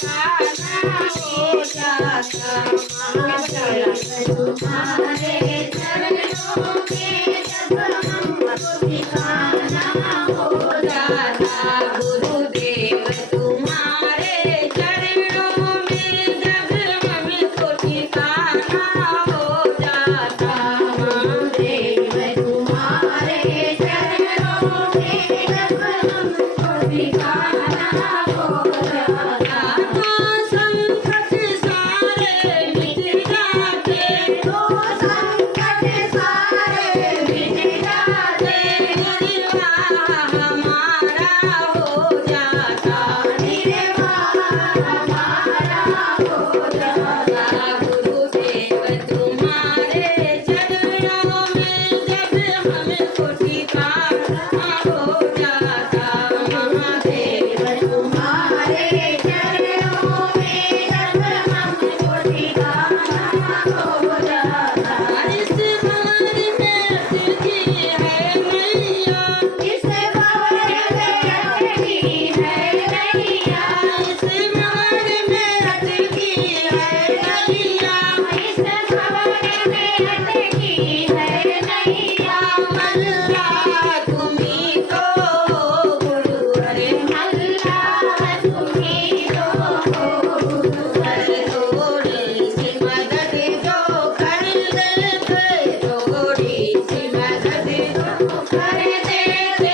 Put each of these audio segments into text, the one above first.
ठिकाना हो जाता। महादेव तुम्हारे चरणों में जब हमको ठिकाना हो जाता। गुरुदेव तुम्हारे चरणों में जब हमको ठिकाना हो जाता। महादेव तुम्हारे चरणों में जब हमको ठिकाना हो जाता। तो संकट सारे मिट जाते, तो संकट सारे मिट जाते। निर्वाह हमारा हो जाता, निर्वाह हमारा हो जाता। गुरुदेव तुम्हारे चरणों में जब हमको ठिकाना हो जाता। महादेव तुम्हारे चरणों में जब हमको ठिकाना हो जाता। इस भंवर में अटकी है नैया, इस भंवर में अटकी है नैया। इस भंवर में अटकी है नैया, इस भंवर में अटकी है नैया। अल्लाह तुम्ही तो हो गुरुवर, अल्लाह तुम्ही तो हो गुरुवर। थोड़ी सी मदद जो कर देते, थोड़ी सी मदद जो कर देते।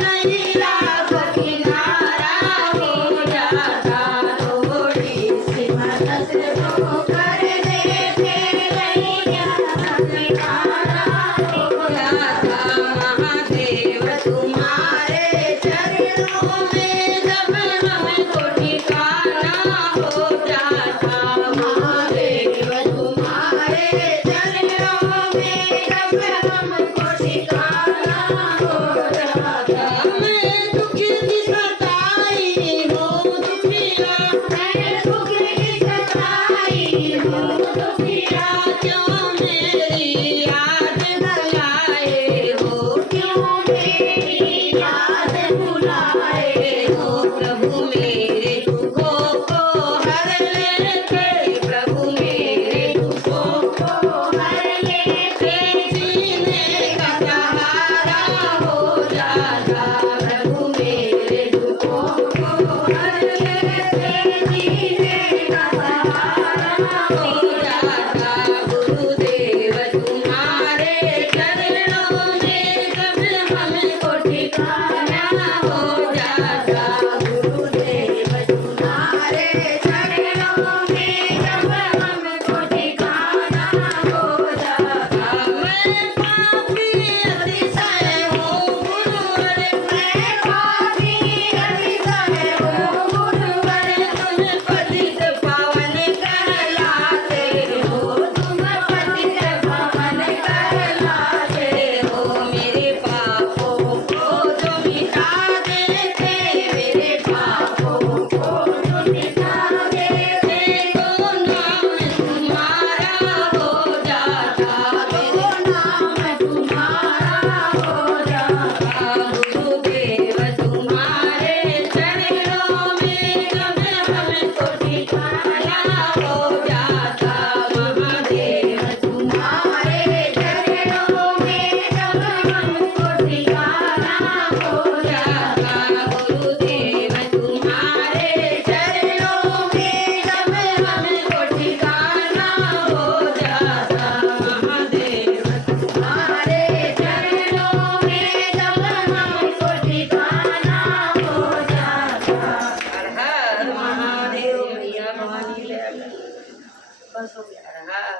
नैया को किनारा हो जाता। थोड़ी सी मदद जो कर देते, नैया को किनारा हो जाता। महादेव तुम्हारे चरणों में जब हमको ठिकाना हो जाता। महादेव तुम्हारे चरणों में जब हमको ठिकाना हो जाता। मैं दुख की सताई हूँ दुखिया, मैं दुख की सताई हूँ दुखिया। क्यों मेरी याद भुलाए हो, क्यों मेरी याद भुलाए हो। प्रभु मेरे दुखों को हर लेते, प्रभु मेरे दुखों को हर लेते। जीने का सहारा हो जाता। प्रभु मेरे दुखों को हर लेते, जीने का सहारा हो जाता। गुरुदेव तुम्हारे चरणों में जब हमको ठिकाना हो जाता। गुरुदेव तुम्हारे चरणों में जब हमको ठिकाना हो जाता। मैं पापी अतिशय हूँ गुरुवर, मैं पापी अतिशय हूँ गुरुवर। तुम पतित पावन कहलाते हो, तुम पतित पावन कहलाते हो। मेरे पापों को जो मिटा देते, मेरे पापों को जो मिटा देते। तो नाम तुम्हारा हो जाता, तो नाम तुम्हारा हो जाता। गुरुदेव तुम्हारे चरणों में जब हमको ठिकाना हो जाता। महादेव तुम्हारे चरणों में जब हमको ठिकाना हो जाता। गुरुदेव तुम्हारे चरणों में जब हमको ठिकाना हो जाता। महादेव तुम्हारे चरणों में जब हमको ठिकाना हो जाता। हर हर महादेव। भैया भवानी ले बस हो गया। हर हर